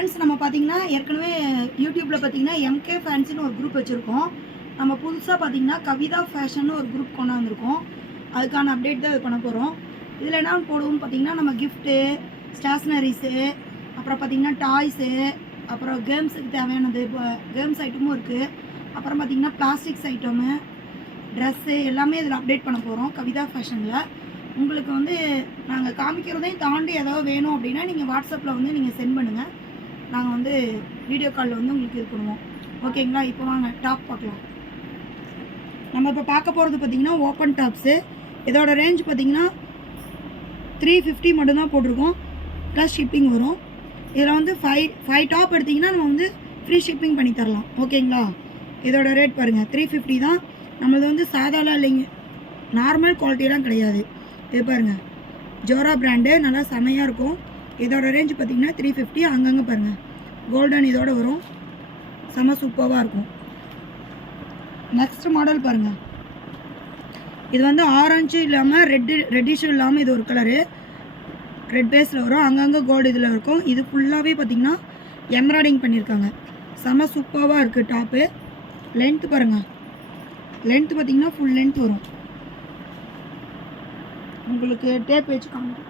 Friends நம்ம பார்த்தீங்கன்னா ஏற்கனவே யூடியூப்பில் பார்த்தீங்கன்னா எம்கே ஃபேன்ஸின்னு ஒரு குரூப் வச்சுருக்கோம். நம்ம புதுசாக பார்த்தீங்கன்னா கவிதா ஃபேஷன்னு ஒரு குரூப் கொண்டாந்துருக்கோம். அதுக்கான அப்டேட் தான் இது பண்ண போகிறோம். இதில் என்ன போடுவோம்னு பார்த்தீங்கன்னா நம்ம கிஃப்ட்டு, ஸ்டேஷ்னரிஸு, அப்புறம் பார்த்தீங்கன்னா டாய்ஸு, அப்புறம் கேம்ஸுக்கு தேவையானது கேம்ஸ் ஐட்டமும் இருக்குது. அப்புறம் பார்த்தீங்கன்னா பிளாஸ்டிக்ஸ் ஐட்டமு, ட்ரெஸ்ஸு எல்லாமே இதில் அப்டேட் பண்ண போகிறோம் கவிதா ஃபேஷனில். உங்களுக்கு வந்து நாங்கள் காமிக்கிறதையும் தாண்டி ஏதாவது வேணும் அப்படின்னா நீங்கள் வாட்ஸ்அப்பில் வந்து நீங்கள் சென்ட் பண்ணுங்கள். நாங்கள் வந்து வீடியோ காலில் வந்து உங்களுக்கு இது பண்ணுவோம். ஓகேங்களா? இப்போ வாங்க டாப் பார்க்கலாம். நம்ம இப்போ பார்க்க போகிறது பார்த்திங்கன்னா ஓப்பன் டாப்ஸு. இதோட ரேஞ்ச் பார்த்திங்கன்னா 350 மட்டும்தான் போட்டிருக்கோம். ப்ளஸ் ஷிப்பிங் வரும். இதில் வந்து ஃபைவ் டாப் எடுத்திங்கன்னா நம்ம வந்து ஃப்ரீ ஷிப்பிங் பண்ணி தரலாம். ஓகேங்களா? இதோட ரேட் பாருங்கள் 350 தான். நம்மளது வந்து சாதாலாம் இல்லைங்க, நார்மல் குவாலிட்டியெலாம் கிடையாது. இது பாருங்கள், ஜோரா பிராண்டு, நல்லா செமையாக இருக்கும். இதோட ரேஞ்ச் பார்த்திங்கன்னா 350. அங்கங்கே பாருங்கள் கோல்டன் இதோடு வரும், செம சூப்பராக இருக்கும். நெக்ஸ்ட் மாடல் பாருங்கள், இது வந்து ஆரஞ்சு இல்லாமல் ரெட்டிஷும் இல்லாமல் இது ஒரு கலரு, ரெட் பேஸில் வரும். அங்கங்கே கோல்டு இதில் இருக்கும். இது ஃபுல்லாகவே பார்த்திங்கன்னா எம்ப்ராய்டிங் பண்ணியிருக்காங்க. செம சூப்பராக இருக்குது டாப்பு. லென்த்து பாருங்கள், லென்த்து பார்த்திங்கன்னா ஃபுல் லென்த் வரும். உங்களுக்கு டேப் வச்சு காமிக்கிறேன்.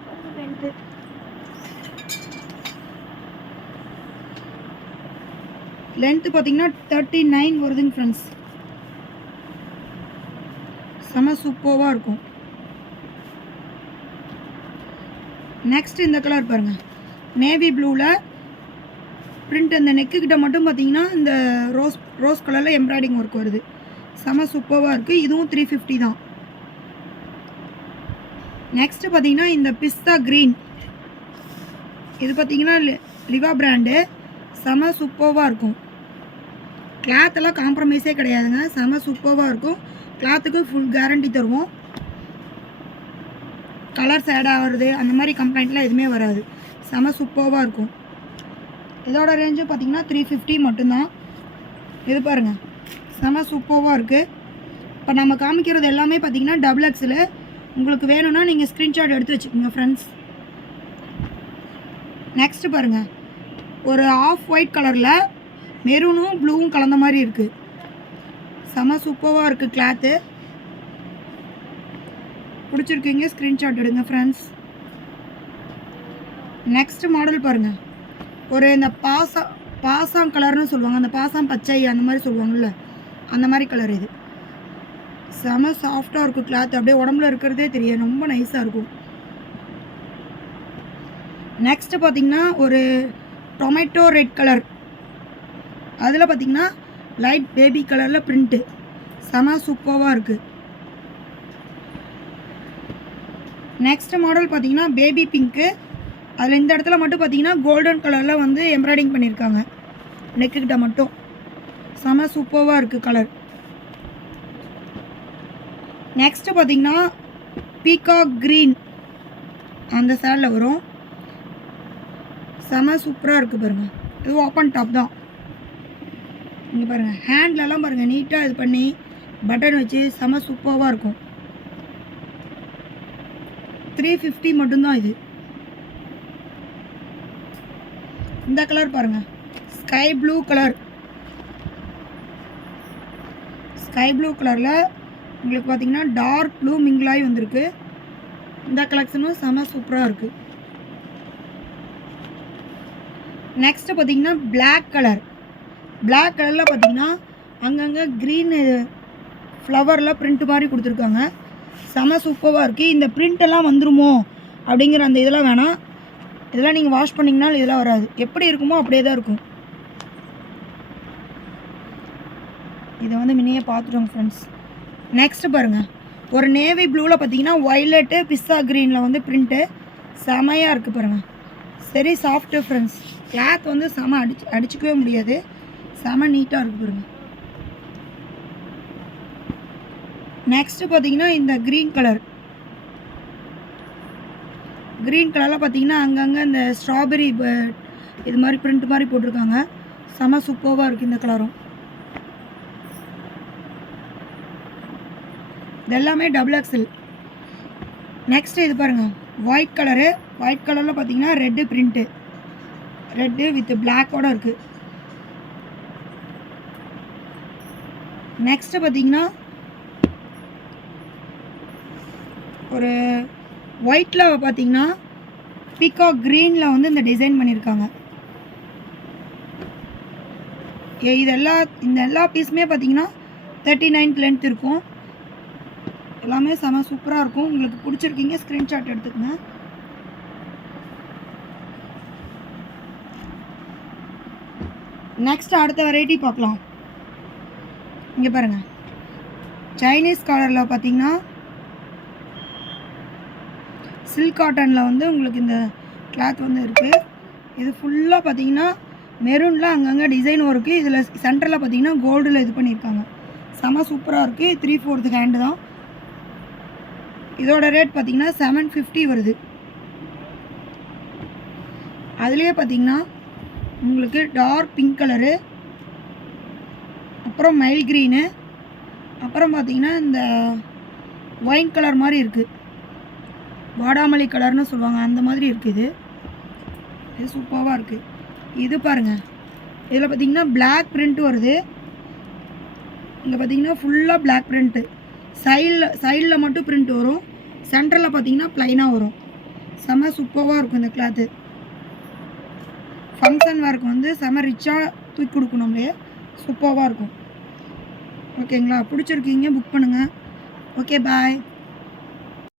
லென்த்து பார்த்தீங்கன்னா 39 வருதுங்க ஃப்ரெண்ட்ஸ். செம சூப்பராக இருக்கும். நெக்ஸ்ட் இந்த கலர் பாருங்கள், நேவி ப்ளூவில் பிரிண்ட். அந்த நெக்குக்கிட்ட மட்டும் பார்த்தீங்கன்னா இந்த ரோஸ் கலரில் எம்ப்ராய்டிங் ஒர்க் வருது. செம சூப்பராக இருக்குது. இதுவும் 350 தான். நெக்ஸ்ட்டு பார்த்தீங்கன்னா இந்த பிஸ்தா க்ரீன், இது பார்த்தீங்கன்னா லிவா பிராண்டு. செம சூப்பராக இருக்கும். கிளாத்தெல்லாம் காம்ப்ரமைஸே கிடையாதுங்க, செம சூப்பராக இருக்கும். கிளாத்துக்கு ஃபுல் கேரண்டி தருவோம். கலர்ஸ் ஆட் ஆகிறது அந்த மாதிரி கம்ப்ளைண்ட்லாம் எதுவுமே வராது. செம சூப்பராக இருக்கும். இதோட ரேஞ்சு பார்த்தீங்கன்னா 350 மட்டும்தான். இது பாருங்கள், செம சூப்பராக இருக்குது. இப்போ நம்ம காமிக்கிறது எல்லாமே பார்த்தீங்கன்னா டபுள் எக்ஸில். உங்களுக்கு வேணும்னா நீங்கள் ஸ்க்ரீன்ஷாட் எடுத்து வச்சுக்கோங்க ஃப்ரெண்ட்ஸ். நெக்ஸ்ட்டு பாருங்கள், ஒரு ஆஃப் ஒயிட் கலரில் மெரூனும் ப்ளூவும் கலந்த மாதிரி இருக்குது. செம சூப்பராக இருக்குது கிளாத்து. பிடிச்சிருக்கீங்க ஸ்க்ரீன்ஷாட் எடுங்க ஃப்ரெண்ட்ஸ். நெக்ஸ்ட் மாடல் பாருங்கள், ஒரு இந்த பாசாம் கலர்னு சொல்லுவாங்க, அந்த பாசாம் பச்சை அந்த மாதிரி சொல்லுவாங்கள்ல, அந்த மாதிரி கலர். இது செம சாஃப்டாக இருக்கும் கிளாத், அப்படியே உடம்புல இருக்கிறதே தெரியாது, ரொம்ப நைஸாக இருக்கும். நெக்ஸ்ட்டு பார்த்திங்கன்னா ஒரு டொமேட்டோ ரெட் கலர், அதில் பார்த்திங்கன்னா லைட் பேபி கலரில் பிரிண்ட்டு. செம சூப்பராக இருக்குது. நெக்ஸ்ட் மாடல் பார்த்திங்கன்னா பேபி பிங்க்கு. அதில் இந்த இடத்துல மட்டும் பார்த்திங்கன்னா கோல்டன் கலரில் வந்து எம்ப்ராய்டிங் பண்ணியிருக்காங்க நெக்குக்கிட்ட மட்டும். செம சூப்பராக இருக்குது கலர். நெக்ஸ்ட்டு பார்த்திங்கன்னா பீகாக் க்ரீன் அந்த சேடில் வரும். செம சூப்பராக இருக்குது பாருங்கள். இது ஓப்பன் டாப் தான். இங்கே பாருங்கள், ஹேண்ட்லலாம் பாருங்கள் நீட்டாக இது பண்ணி பட்டன் வச்சு செம சூப்பராக இருக்கும். 350 மட்டும்தான் இது. இந்த கலர் பாருங்கள், sky blue colour. Sky blue கலரில் உங்களுக்கு பார்த்திங்கன்னா டார்க் ப்ளூ மிங்கிளாகி வந்திருக்கு. இந்த கலெக்ஷனும் செம சூப்பராக இருக்குது. நெக்ஸ்ட்டு பார்த்திங்கன்னா பிளாக் கலர். பிளாக் கலரில் பார்த்திங்கன்னா அங்கங்கே க்ரீன் ஃப்ளவரில் பிரிண்ட் மாதிரி கொடுத்துருக்காங்க. செம சூப்பராக இருக்குது. இந்த பிரிண்டெல்லாம் வந்துருமோ அப்படிங்கிற அந்த இதெல்லாம் வேணாம். இதெல்லாம் நீங்கள் வாஷ் பண்ணிங்கனாலும் இதெல்லாம் வராது. எப்படி இருக்குமோ அப்படியே தான் இருக்கும். இதை வந்து முன்னையே பார்த்துட்டோங்க ஃப்ரெண்ட்ஸ். நெக்ஸ்ட்டு பாருங்கள், ஒரு நேவி ப்ளூவில் பார்த்தீங்கன்னா ஒய்லெட்டு பிஸ்தா க்ரீனில் வந்து பிரிண்ட்டு செமையாக இருக்குது பாருங்கள். சரி சாஃப்ட்டு ஃப்ரெண்ட்ஸ். கிளாத் வந்து செம அடிச்சிக்கவே முடியாது, செம நீட்டாக இருக்குது பாருங்கள். நெக்ஸ்ட்டு பார்த்தீங்கன்னா இந்த க்ரீன் கலர். க்ரீன் கலரில் பார்த்தீங்கன்னா அங்கங்கே இந்த ஸ்ட்ராபெரி இது மாதிரி பிரிண்ட் மாதிரி போட்டிருக்காங்க. செம சூப்பராக இருக்குது இந்த கலரும். இது எல்லாமே டபுள் எக்ஸல். நெக்ஸ்ட்டு இது பாருங்கள், ஒயிட் கலரு. ஒயிட் கலரில் பார்த்தீங்கன்னா ரெட்டு பிரிண்ட்டு. ரெட்டு வித் பிளாக்கோட இருக்குது. நெக்ஸ்ட்டு பார்த்தீங்கன்னா ஒரு ஒயிட்டில் பார்த்தீங்கன்னா பீகாக் க்ரீனில் வந்து இந்த டிசைன் பண்ணியிருக்காங்க. இந்த எல்லா பீஸுமே பார்த்தீங்கன்னா 39 லென்த் இருக்கும். எல்லாமே செம சூப்பராக இருக்கும். உங்களுக்கு பிடிச்சிருக்கீங்க ஸ்க்ரீன்ஷாட் எடுத்துக்கங்க. நெக்ஸ்ட் அடுத்த வெரைட்டி பார்க்கலாம். இங்கே பாருங்கள், சைனீஸ் காலரில் பார்த்தீங்கன்னா சில்க் காட்டனில் வந்து உங்களுக்கு இந்த கிளாத் வந்து இருக்குது. இது ஃபுல்லாக பார்த்தீங்கன்னா மெரூனில் அங்கங்கே டிசைன் இருக்குது. இதில் சென்டரில் பார்த்தீங்கன்னா கோல்டில் இது பண்ணியிருக்காங்க. செம சூப்பராக இருக்குது. 3/4 ஹேண்டு தான். இதோட ரேட் பார்த்தீங்கன்னா 750 வருது. அதுலேயே பார்த்தீங்கன்னா உங்களுக்கு டார்க் பிங்க் கலரு, அப்புறம் மைல் க்ரீனு, அப்புறம் பார்த்தீங்கன்னா இந்த ஒயின் கலர் மாதிரி இருக்குது, வாடாமல்லி கலர்னு சொல்லுவாங்க, அந்த மாதிரி இருக்குது. இது சூப்பராக இருக்குது. இது பாருங்கள், இதில் பார்த்தீங்கன்னா பிளாக் பிரிண்ட் வருது. இங்கே பார்த்தீங்கன்னா ஃபுல்லாக பிளாக் பிரிண்ட்டு. சைடில் மட்டும் பிரிண்ட் வரும். சென்டரில் பார்த்தீங்கன்னா ப்ளைனாக வரும். செம சூப்பராக இருக்கும் இந்த கிளாத்து. ஃபங்க்ஷன் வேர்க்கு வந்து செம ரிச்சாக தூக்கி கொடுக்கும். நம்மளே சூப்பராக இருக்கும். ஓகேங்களா? பிடிச்சிருக்கீங்க புக் பண்ணுங்கள். ஓகே, பாய்.